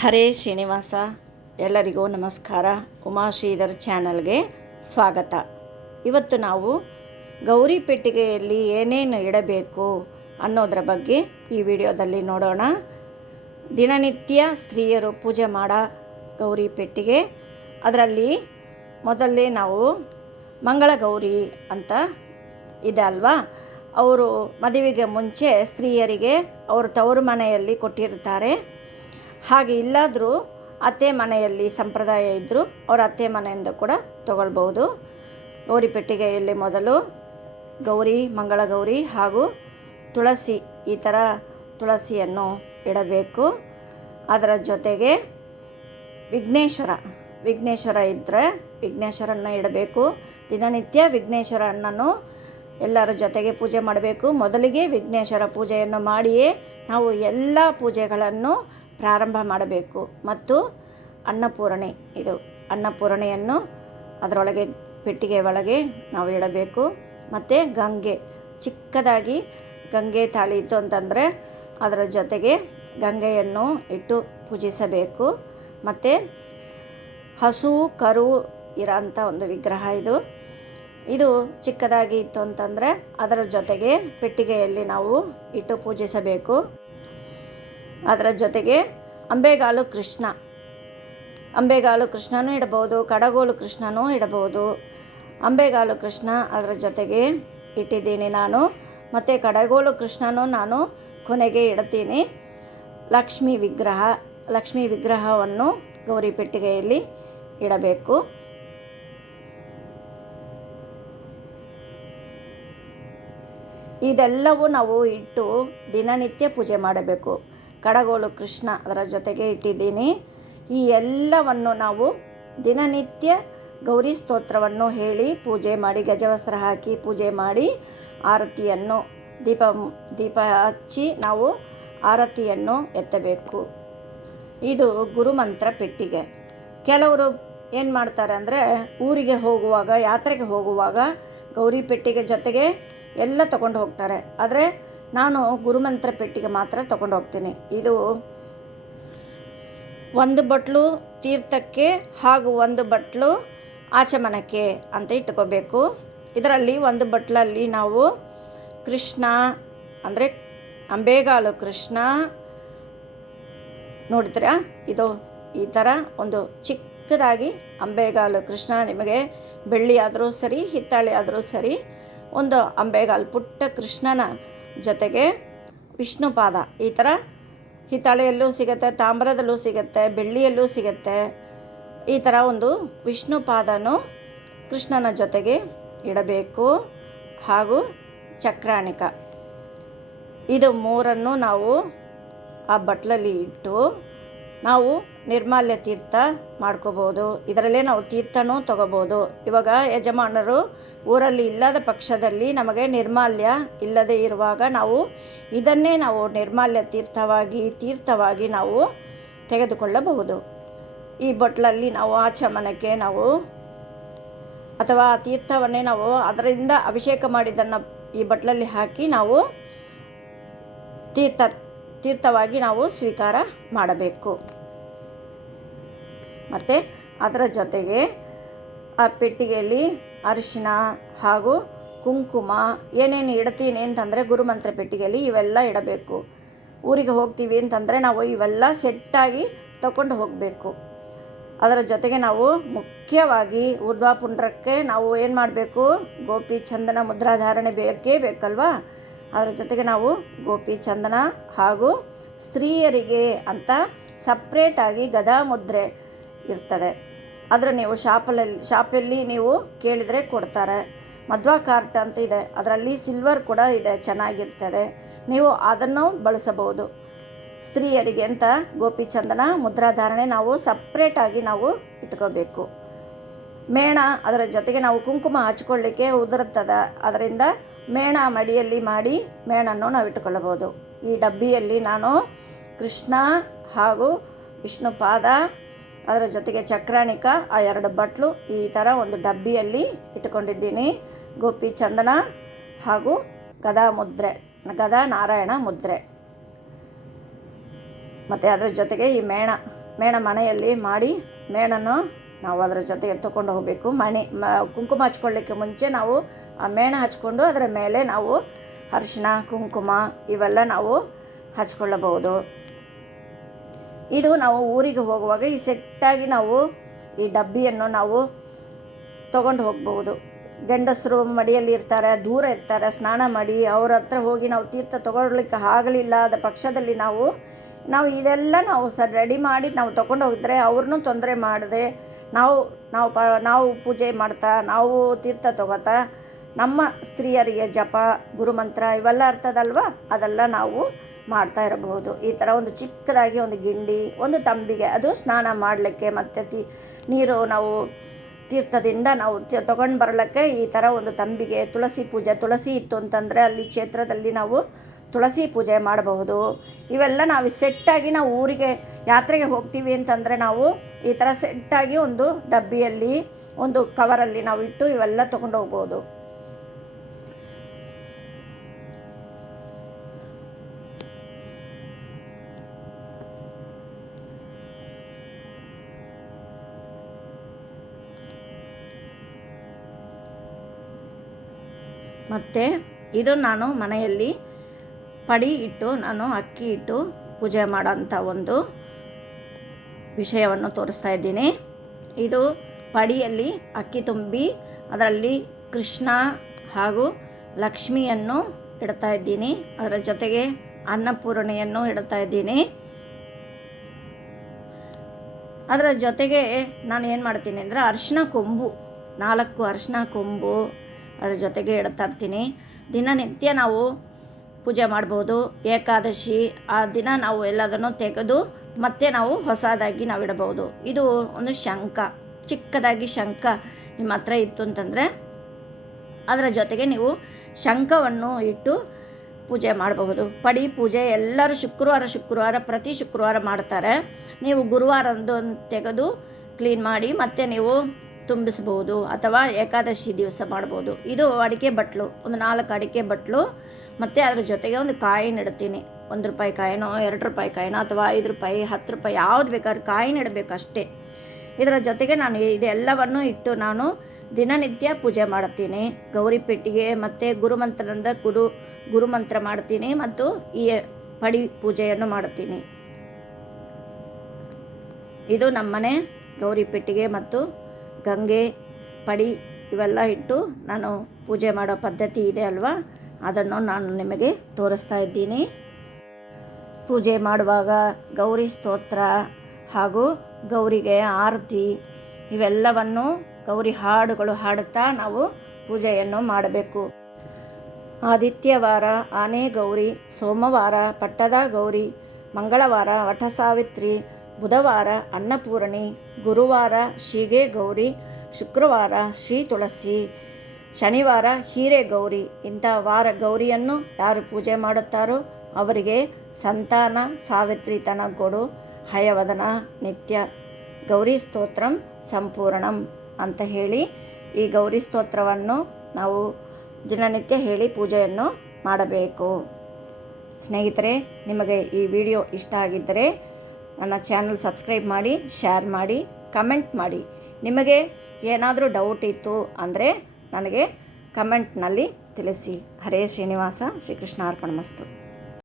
ಹರೇ ಶ್ರೀನಿವಾಸ, ಎಲ್ಲರಿಗೂ ನಮಸ್ಕಾರ. ಉಮಾಶ್ರೀಧರ್ ಚಾನಲ್ಗೆ ಸ್ವಾಗತ. ಇವತ್ತು ನಾವು ಗೌರಿ ಪೆಟ್ಟಿಗೆಯಲ್ಲಿ ಏನೇನು ಇಡಬೇಕು ಅನ್ನೋದರ ಬಗ್ಗೆ ಈ ವಿಡಿಯೋದಲ್ಲಿ ನೋಡೋಣ. ದಿನನಿತ್ಯ ಸ್ತ್ರೀಯರು ಪೂಜೆ ಮಾಡೋ ಗೌರಿ ಪೆಟ್ಟಿಗೆ. ಅದರಲ್ಲಿ ಮೊದಲೇ ನಾವು ಮಂಗಳ ಗೌರಿ ಅಂತ ಇದೆ ಅಲ್ವಾ? ಅವರು ಮದುವೆಗೆ ಮುಂಚೆ ಸ್ತ್ರೀಯರಿಗೆ ಅವರು ತವರು ಮನೆಯಲ್ಲಿ ಕೊಟ್ಟಿರ್ತಾರೆ. ಹಾಗೆ ಇಲ್ಲಾದರೂ ಅತ್ತೆ ಮನೆಯಲ್ಲಿ ಸಂಪ್ರದಾಯ ಇದ್ದರೂ ಅವರ ಅತ್ತೆ ಮನೆಯಿಂದ ಕೂಡ ತಗೊಳ್ಬೋದು ಗೌರಿ ಪೆಟ್ಟಿಗೆಯಲ್ಲಿ ಮೊದಲು ಗೌರಿ, ಮಂಗಳ ಗೌರಿ ಹಾಗೂ ತುಳಸಿ, ಈ ಥರ ತುಳಸಿಯನ್ನು ಇಡಬೇಕು. ಅದರ ಜೊತೆಗೆ ವಿಘ್ನೇಶ್ವರ ವಿಘ್ನೇಶ್ವರ ಇದ್ದರೆ ವಿಘ್ನೇಶ್ವರನ್ನ ಇಡಬೇಕು. ದಿನನಿತ್ಯ ವಿಘ್ನೇಶ್ವರನನ್ನು ಎಲ್ಲರ ಜೊತೆಗೆ ಪೂಜೆ ಮಾಡಬೇಕು. ಮೊದಲಿಗೆ ವಿಘ್ನೇಶ್ವರ ಪೂಜೆಯನ್ನು ಮಾಡಿಯೇ ನಾವು ಎಲ್ಲ ಪೂಜೆಗಳನ್ನು ಪ್ರಾರಂಭ ಮಾಡಬೇಕು. ಮತ್ತು ಅನ್ನಪೂರಣೆ ಇದು. ಅನ್ನಪೂರಣೆಯನ್ನು ಅದರೊಳಗೆ ಪೆಟ್ಟಿಗೆ ಒಳಗೆ ನಾವು ಇಡಬೇಕು. ಮತ್ತು ಗಂಗೆ, ಚಿಕ್ಕದಾಗಿ ಗಂಗೆ ತಾಳಿ ಇತ್ತು ಅಂತಂದರೆ ಅದರ ಜೊತೆಗೆ ಗಂಗೆಯನ್ನು ಇಟ್ಟು ಪೂಜಿಸಬೇಕು. ಮತ್ತು ಹಸು, ಕರು ಇರೋಂಥ ಒಂದು ವಿಗ್ರಹ ಇದು. ಇದು ಚಿಕ್ಕದಾಗಿ ಇತ್ತು ಅಂತಂದರೆ ಅದರ ಜೊತೆಗೆ ಪೆಟ್ಟಿಗೆಯಲ್ಲಿ ನಾವು ಇಟ್ಟು ಪೂಜಿಸಬೇಕು. ಅದರ ಜೊತೆಗೆ ಅಂಬೆಗಾಲು ಕೃಷ್ಣ. ಅಂಬೆಗಾಲು ಕೃಷ್ಣನೂ ಇಡಬಹುದು, ಕಡಗೋಲು ಕೃಷ್ಣನೂ ಇಡಬಹುದು. ಅಂಬೆಗಾಲು ಕೃಷ್ಣ ಅದರ ಜೊತೆಗೆ ಇಟ್ಟಿದ್ದೀನಿ ನಾನು. ಮತ್ತು ಕಡಗೋಲು ಕೃಷ್ಣನೂ ನಾನು ಕೊನೆಗೆ ಇಡ್ತೀನಿ. ಲಕ್ಷ್ಮೀ ವಿಗ್ರಹ, ಲಕ್ಷ್ಮೀ ವಿಗ್ರಹವನ್ನು ಗೌರಿ ಪೆಟ್ಟಿಗೆಯಲ್ಲಿ ಇಡಬೇಕು. ಇದೆಲ್ಲವೂ ನಾವು ಇಟ್ಟು ದಿನನಿತ್ಯ ಪೂಜೆ ಮಾಡಬೇಕು. ಕಡಗೋಲು ಕೃಷ್ಣ ಅದರ ಜೊತೆಗೆ ಇಟ್ಟಿದ್ದೀನಿ. ಈ ಎಲ್ಲವನ್ನು ನಾವು ದಿನನಿತ್ಯ ಗೌರಿ ಸ್ತೋತ್ರವನ್ನು ಹೇಳಿ ಪೂಜೆ ಮಾಡಿ, ಗಜವಸ್ತ್ರ ಹಾಕಿ ಪೂಜೆ ಮಾಡಿ ಆರತಿಯನ್ನು ದೀಪ ದೀಪ ಹಚ್ಚಿ ನಾವು ಆರತಿಯನ್ನು ಎತ್ತಬೇಕು. ಇದು ಗುರುಮಂತ್ರ ಪೆಟ್ಟಿಗೆ. ಕೆಲವರು ಏನು ಮಾಡ್ತಾರೆ ಅಂದರೆ ಊರಿಗೆ ಹೋಗುವಾಗ, ಯಾತ್ರೆಗೆ ಹೋಗುವಾಗ ಗೌರಿ ಪೆಟ್ಟಿಗೆ ಜೊತೆಗೆ ಎಲ್ಲ ತಗೊಂಡು ಹೋಗ್ತಾರೆ. ಆದರೆ ನಾನು ಗುರುಮಂತ್ರ ಪೆಟ್ಟಿಗೆ ಮಾತ್ರ ತಗೊಂಡು ಹೋಗ್ತೀನಿ. ಇದು ಒಂದು ಬಟ್ಲು ತೀರ್ಥಕ್ಕೆ ಹಾಗೂ ಒಂದು ಬಟ್ಲು ಆಚಮನಕ್ಕೆ ಅಂತ ಇಟ್ಕೋಬೇಕು. ಇದರಲ್ಲಿ ಒಂದು ಬಟ್ಲಲ್ಲಿ ನಾವು ಕೃಷ್ಣ ಅಂದರೆ ಅಂಬೇಗಾಲು ಕೃಷ್ಣ, ನೋಡಿದ್ರಾ? ಇದು ಈ ಥರ ಒಂದು ಚಿಕ್ಕದಾಗಿ ಅಂಬೇಗಾಲು ಕೃಷ್ಣ ನಿಮಗೆ ಬೆಳ್ಳಿ ಆದರೂ ಸರಿ ಹಿತ್ತಾಳೆ ಆದರೂ ಸರಿ, ಒಂದು ಅಂಬೆಗಾಲು ಪುಟ್ಟ ಕೃಷ್ಣನ ಜೊತೆಗೆ ವಿಷ್ಣುಪಾದ. ಈ ಥರ ಹಿತ್ತಾಳೆಯಲ್ಲೂ ಸಿಗುತ್ತೆ, ತಾಮ್ರದಲ್ಲೂ ಸಿಗುತ್ತೆ, ಬೆಳ್ಳಿಯಲ್ಲೂ ಸಿಗುತ್ತೆ. ಈ ಥರ ಒಂದು ವಿಷ್ಣು ಪಾದನು ಕೃಷ್ಣನ ಜೊತೆಗೆ ಇಡಬೇಕು ಹಾಗೂ ಚಕ್ರಾಣಿಕ. ಇದು ಮೂರನ್ನು ನಾವು ಆ ಬಟ್ಲಲ್ಲಿ ಇಟ್ಟು ನಾವು ನಿರ್ಮಾಲ್ಯ ತೀರ್ಥ ಮಾಡ್ಕೋಬೋದು. ಇದರಲ್ಲೇ ನಾವು ತೀರ್ಥನೂ ತಗೋಬೋದು. ಇವಾಗ ಯಜಮಾನರು ಊರಲ್ಲಿ ಇಲ್ಲದ ಪಕ್ಷದಲ್ಲಿ ನಮಗೆ ನಿರ್ಮಾಲ್ಯ ಇಲ್ಲದೆ ಇರುವಾಗ ನಾವು ಇದನ್ನೇ ನಾವು ನಿರ್ಮಾಲ್ಯ ತೀರ್ಥವಾಗಿ ತೀರ್ಥವಾಗಿ ನಾವು ತೆಗೆದುಕೊಳ್ಳಬಹುದು. ಈ ಬಟ್ಲಲ್ಲಿ ನಾವು ಆಚಮನಕ್ಕೆ ನಾವು ಅಥವಾ ಆ ತೀರ್ಥವನ್ನೇ ನಾವು ಅದರಿಂದ ಅಭಿಷೇಕ ಮಾಡಿದ್ದನ್ನು ಈ ಬಟ್ಲಲ್ಲಿ ಹಾಕಿ ನಾವು ತೀರ್ಥ ತೀರ್ಥವಾಗಿ ನಾವು ಸ್ವೀಕಾರ ಮಾಡಬೇಕು. ಮತ್ತು ಅದರ ಜೊತೆಗೆ ಆ ಪೆಟ್ಟಿಗೆಯಲ್ಲಿ ಅರಿಶಿನ ಹಾಗೂ ಕುಂಕುಮ, ಏನೇನು ಇಡ್ತೀನಿ ಅಂತಂದರೆ ಗುರುಮಂತ್ರ ಪೆಟ್ಟಿಗೆಯಲ್ಲಿ ಇವೆಲ್ಲ ಇಡಬೇಕು. ಊರಿಗೆ ಹೋಗ್ತೀವಿ ಅಂತಂದರೆ ನಾವು ಇವೆಲ್ಲ ಸೆಟ್ಟಾಗಿ ತಗೊಂಡು ಹೋಗಬೇಕು. ಅದರ ಜೊತೆಗೆ ನಾವು ಮುಖ್ಯವಾಗಿ ಊರ್ಧ್ವಾಪುಂಡ್ರಕ್ಕೆ ನಾವು ಏನು ಮಾಡಬೇಕು? ಗೋಪಿ, ಚಂದನ, ಮುದ್ರಾಧಾರಣೆ ಬೇಕೇ ಬೇಕಲ್ವಾ? ಅದರ ಜೊತೆಗೆ ನಾವು ಗೋಪಿ ಚಂದನ ಹಾಗೂ ಸ್ತ್ರೀಯರಿಗೆ ಅಂತ ಸಪ್ರೇಟಾಗಿ ಗದಾ ಮುದ್ರೆ ಇರ್ತದೆ. ಅದರ ನೀವು ಶಾಪಲ್ಲಿ ಶಾಪಲ್ಲಿ ನೀವು ಕೇಳಿದರೆ ಕೊಡ್ತಾರೆ. ಮಧ್ವಾ ಕಾರ್ಟ್ ಅಂತ ಇದೆ. ಅದರಲ್ಲಿ ಸಿಲ್ವರ್ ಕೂಡ ಇದೆ, ಚೆನ್ನಾಗಿರ್ತದೆ. ನೀವು ಅದನ್ನು ಬಳಸಬಹುದು. ಸ್ತ್ರೀಯರಿಗೆ ಅಂತ ಗೋಪಿ ಚಂದನ ಮುದ್ರಾಧಾರಣೆ ನಾವು ಸಪ್ರೇಟಾಗಿ ನಾವು ಇಟ್ಕೋಬೇಕು. ಮೇಣ ಅದರ ಜೊತೆಗೆ ನಾವು ಕುಂಕುಮ ಹಚ್ಕೊಳ್ಳಿಕ್ಕೆ ಉದುರುತ್ತದೆ. ಅದರಿಂದ ಮೇಣ ಮಡಿಯಲ್ಲಿ ಮಾಡಿ ಮೇಣನ್ನು ನಾವು ಇಟ್ಟುಕೊಳ್ಳಬಹುದು ಈ ಡಬ್ಬಿಯಲ್ಲಿ ನಾನು ಕೃಷ್ಣ ಹಾಗೂ ವಿಷ್ಣು ಪಾದ, ಅದರ ಜೊತೆಗೆ ಚಕ್ರಾಣಿಕ, ಆ ಎರಡು ಬಟ್ಲು ಈ ಥರ ಒಂದು ಡಬ್ಬಿಯಲ್ಲಿ ಇಟ್ಟುಕೊಂಡಿದ್ದೀನಿ. ಗೋಪಿ ಚಂದನ ಹಾಗೂ ಗದಾ ಮುದ್ರೆ, ಗದಾ ನಾರಾಯಣ ಮುದ್ರೆ. ಮತ್ತು ಅದರ ಜೊತೆಗೆ ಈ ಮೇಣ ಮೇಣ ಮನೆಯಲ್ಲಿ ಮಾಡಿ ಮೇಣನ್ನು ನಾವು ಅದರ ಜೊತೆಗೆ ತಗೊಂಡು ಹೋಗಬೇಕು. ಮಣೆ, ಮ, ಕುಂಕುಮ ಹಚ್ಕೊಳ್ಳಿಕ್ಕೆ ಮುಂಚೆ ನಾವು ಮೇಣ ಹಚ್ಕೊಂಡು ಅದರ ಮೇಲೆ ನಾವು ಅರಿಶಿನ ಕುಂಕುಮ ಇವೆಲ್ಲ ನಾವು ಹಚ್ಕೊಳ್ಳಬಹುದು. ಇದು ನಾವು ಊರಿಗೆ ಹೋಗುವಾಗ ಈ ಸೆಟ್ಟಾಗಿ ನಾವು ಈ ಡಬ್ಬಿಯನ್ನು ನಾವು ತಗೊಂಡು ಹೋಗ್ಬೋದು ಗಂಡಸರು ಮಡಿಯಲ್ಲಿ ಇರ್ತಾರೆ, ದೂರ ಇರ್ತಾರೆ, ಸ್ನಾನ ಮಾಡಿ ಅವ್ರ ಹತ್ರ ಹೋಗಿ ನಾವು ತೀರ್ಥ ತೊಗೊಳ್ಲಿಕ್ಕೆ ಆಗಲಿಲ್ಲ ಆದ ಪಕ್ಷದಲ್ಲಿ ನಾವು ನಾವು ಇದೆಲ್ಲ ನಾವು ಸ ರೆಡಿ ಮಾಡಿ ನಾವು ತೊಗೊಂಡು ಹೋಗಿದ್ರೆ ಅವ್ರನ್ನೂ ತೊಂದರೆ ಮಾಡದೆ ನಾವು ನಾವು ಪ, ನಾವು ಪೂಜೆ ಮಾಡ್ತಾ, ನಾವು ತೀರ್ಥ ತಗೋತಾ, ನಮ್ಮ ಸ್ತ್ರೀಯರಿಗೆ ಜಪ, ಗುರುಮಂತ್ರ ಇವೆಲ್ಲ ಇರ್ತದಲ್ವ ಅದೆಲ್ಲ ನಾವು ಮಾಡ್ತಾ ಇರಬಹುದು. ಈ ಥರ ಒಂದು ಚಿಕ್ಕದಾಗಿ ಒಂದು ಗಿಂಡಿ, ಒಂದು ತಂಬಿಗೆ ಅದು ಸ್ನಾನ ಮಾಡಲಿಕ್ಕೆ ಮತ್ತು ತಿ, ನೀರು ನಾವು ತೀರ್ಥದಿಂದ ನಾವು ತೊಗೊಂಡು ಬರಲಿಕ್ಕೆ ಈ ಥರ ಒಂದು ತಂಬಿಗೆ ತುಳಸಿ ಪೂಜೆ, ತುಳಸಿ ಇತ್ತು ಅಂತಂದರೆ ಅಲ್ಲಿ ಕ್ಷೇತ್ರದಲ್ಲಿ ನಾವು ತುಳಸಿ ಪೂಜೆ ಮಾಡಬಹುದು. ಇವೆಲ್ಲ ನಾವು ಸೆಟ್ಟಾಗಿ ನಾವು ಊರಿಗೆ ಯಾತ್ರೆಗೆ ಹೋಗ್ತೀವಿ ಅಂತಂದರೆ ನಾವು ಈ ಥರ ಸೆಟ್ಟಾಗಿ ಒಂದು ಡಬ್ಬಿಯಲ್ಲಿ, ಒಂದು ಕವರಲ್ಲಿ ನಾವು ಇಟ್ಟು ಇವೆಲ್ಲ ತೊಗೊಂಡು ಹೋಗ್ಬೋದು. ಮತ್ತು ಇದು ನಾನು ಮನೆಯಲ್ಲಿ ಪಡಿ ಇಟ್ಟು ನಾನು ಅಕ್ಕಿ ಇಟ್ಟು ಪೂಜೆ ಮಾಡೋಂಥ ಒಂದು ವಿಷಯವನ್ನು ತೋರಿಸ್ತಾ ಇದ್ದೀನಿ. ಇದು ಪಡಿಯಲ್ಲಿ ಅಕ್ಕಿ ತುಂಬಿ ಅದರಲ್ಲಿ ಕೃಷ್ಣ ಹಾಗೂ ಲಕ್ಷ್ಮಿಯನ್ನು ಇಡ್ತಾ ಇದ್ದೀನಿ. ಅದರ ಜೊತೆಗೆ ಅನ್ನಪೂರ್ಣೆಯನ್ನು ಇಡ್ತಾ ಇದ್ದೀನಿ. ಅದರ ಜೊತೆಗೆ ನಾನು ಏನು ಮಾಡ್ತೀನಿ ಅಂದರೆ ಅರಿಶಿನ ಕೊಂಬು, ನಾಲ್ಕು ಅರಿಶಿನ ಕೊಂಬು ಅದರ ಜೊತೆಗೆ ಇಡ್ತಾ ಇರ್ತೀನಿ. ದಿನನಿತ್ಯ ನಾವು ಪೂಜೆ ಮಾಡ್ಬೋದು. ಏಕಾದಶಿ, ಆ ದಿನ ನಾವು ಎಲ್ಲದನ್ನು ತೆಗೆದು ಮತ್ತೆ ನಾವು ಹೊಸದಾಗಿ ನಾವು ಇಡಬಹುದು. ಇದು ಒಂದು ಶಂಖ ಚಿಕ್ಕದಾಗಿ ಶಂಖ ನಿಮ್ಮ ಹತ್ರ ಇತ್ತು ಅಂತಂದರೆ ಅದರ ಜೊತೆಗೆ ನೀವು ಶಂಖವನ್ನು ಇಟ್ಟು ಪೂಜೆ ಮಾಡಬಹುದು. ಪಡಿ ಪೂಜೆ ಎಲ್ಲರೂ ಶುಕ್ರವಾರ ಶುಕ್ರವಾರ, ಪ್ರತಿ ಶುಕ್ರವಾರ ಮಾಡ್ತಾರೆ. ನೀವು ಗುರುವಾರದ್ದು ತೆಗೆದು ಕ್ಲೀನ್ ಮಾಡಿ ಮತ್ತೆ ನೀವು ತುಂಬಿಸ್ಬೋದು ಅಥವಾ ಏಕಾದಶಿ ದಿವಸ ಮಾಡ್ಬೋದು. ಇದು ಅಡಿಕೆ ಬಟ್ಲು, ಒಂದು ನಾಲ್ಕು ಅಡಿಕೆ ಬಟ್ಲು ಮತ್ತು ಅದ್ರ ಜೊತೆಗೆ ಒಂದು ಕಾಯಿ ಇಡ್ತೀನಿ. ಒಂದು ರೂಪಾಯಿ ಕಾಯಿನೋ, ಎರಡು ರೂಪಾಯಿ ಕಾಯಿನೋ ಅಥವಾ ಐದು ರೂಪಾಯಿ, ಹತ್ತು ರೂಪಾಯಿ ಯಾವ್ದು ಬೇಕಾದ್ರೂ ಕಾಯಿ ಇಡಬೇಕು ಅಷ್ಟೇ. ಇದರ ಜೊತೆಗೆ ನಾನು ಇದೆಲ್ಲವನ್ನು ಇಟ್ಟು ನಾನು ದಿನನಿತ್ಯ ಪೂಜೆ ಮಾಡ್ತೀನಿ. ಗೌರಿ ಪೆಟ್ಟಿಗೆ ಮತ್ತು ಗುರುಮಂತ್ರದಿಂದ ಗುರು ಗುರುಮಂತ್ರ ಮಾಡ್ತೀನಿ ಮತ್ತು ಈ ಪಡಿ ಪೂಜೆಯನ್ನು ಮಾಡ್ತೀನಿ. ಇದು ನಮ್ಮನೆ ಗೌರಿ ಪೆಟ್ಟಿಗೆ ಮತ್ತು ಗಂಗೆ, ಪಡಿ ಇವೆಲ್ಲ ಇಟ್ಟು ನಾನು ಪೂಜೆ ಮಾಡೋ ಪದ್ಧತಿ ಇದೆ ಅಲ್ವಾ? ಅದನ್ನು ನಾನು ನಿಮಗೆ ತೋರಿಸ್ತಾ ಇದ್ದೀನಿ. ಪೂಜೆ ಮಾಡುವಾಗ ಗೌರಿ ಸ್ತೋತ್ರ ಹಾಗೂ ಗೌರಿಗೆ ಆರತಿ, ಇವೆಲ್ಲವನ್ನು ಗೌರಿ ಹಾಡುಗಳು ಹಾಡುತ್ತಾ ನಾವು ಪೂಜೆಯನ್ನು ಮಾಡಬೇಕು. ಆದಿತ್ಯವಾರ ಆನೆ ಗೌರಿ, ಸೋಮವಾರ ಪಟ್ಟದ ಗೌರಿ, ಮಂಗಳವಾರ ವಟಸಾವಿತ್ರಿ, ಬುಧವಾರ ಅನ್ನಪೂರ್ಣಿ, ಗುರುವಾರ ಶೀಗೆ ಗೌರಿ, ಶುಕ್ರವಾರ ಶ್ರೀ ತುಳಸಿ ಶನಿವಾರ ಹೀರೆ ಗೌರಿ ಇಂಥ ವಾರ ಗೌರಿಯನ್ನು ಯಾರು ಪೂಜೆ ಮಾಡುತ್ತಾರೋ ಅವರಿಗೆ ಸಂತಾನ ಸಾವಿತ್ರಿತನ ಕೊಡು. ಹಯವದನ ನಿತ್ಯ ಗೌರಿ ಸ್ತೋತ್ರಂ ಸಂಪೂರ್ಣಂ ಅಂತ ಹೇಳಿ ಈ ಗೌರಿ ಸ್ತೋತ್ರವನ್ನು ನಾವು ದಿನನಿತ್ಯ ಹೇಳಿ ಪೂಜೆಯನ್ನು ಮಾಡಬೇಕು. ಸ್ನೇಹಿತರೆ, ನಿಮಗೆ ಈ ವಿಡಿಯೋ ಇಷ್ಟ ಆಗಿದ್ದರೆ ನನ್ನ ಚಾನಲ್ ಸಬ್ಸ್ಕ್ರೈಬ್ ಮಾಡಿ ಶೇರ್ ಮಾಡಿ ಕಮೆಂಟ್ ಮಾಡಿ. ನಿಮಗೆ ಏನಾದರೂ ಡೌಟ್ ಇತ್ತು ಅಂದರೆ ನನಗೆ ಕಮೆಂಟ್ನಲ್ಲಿ ತಿಳಿಸಿ. ಹರೇ ಶ್ರೀನಿವಾಸ ಶ್ರೀಕೃಷ್ಣ ಅರ್ಪಣ ಮಸ್ತು.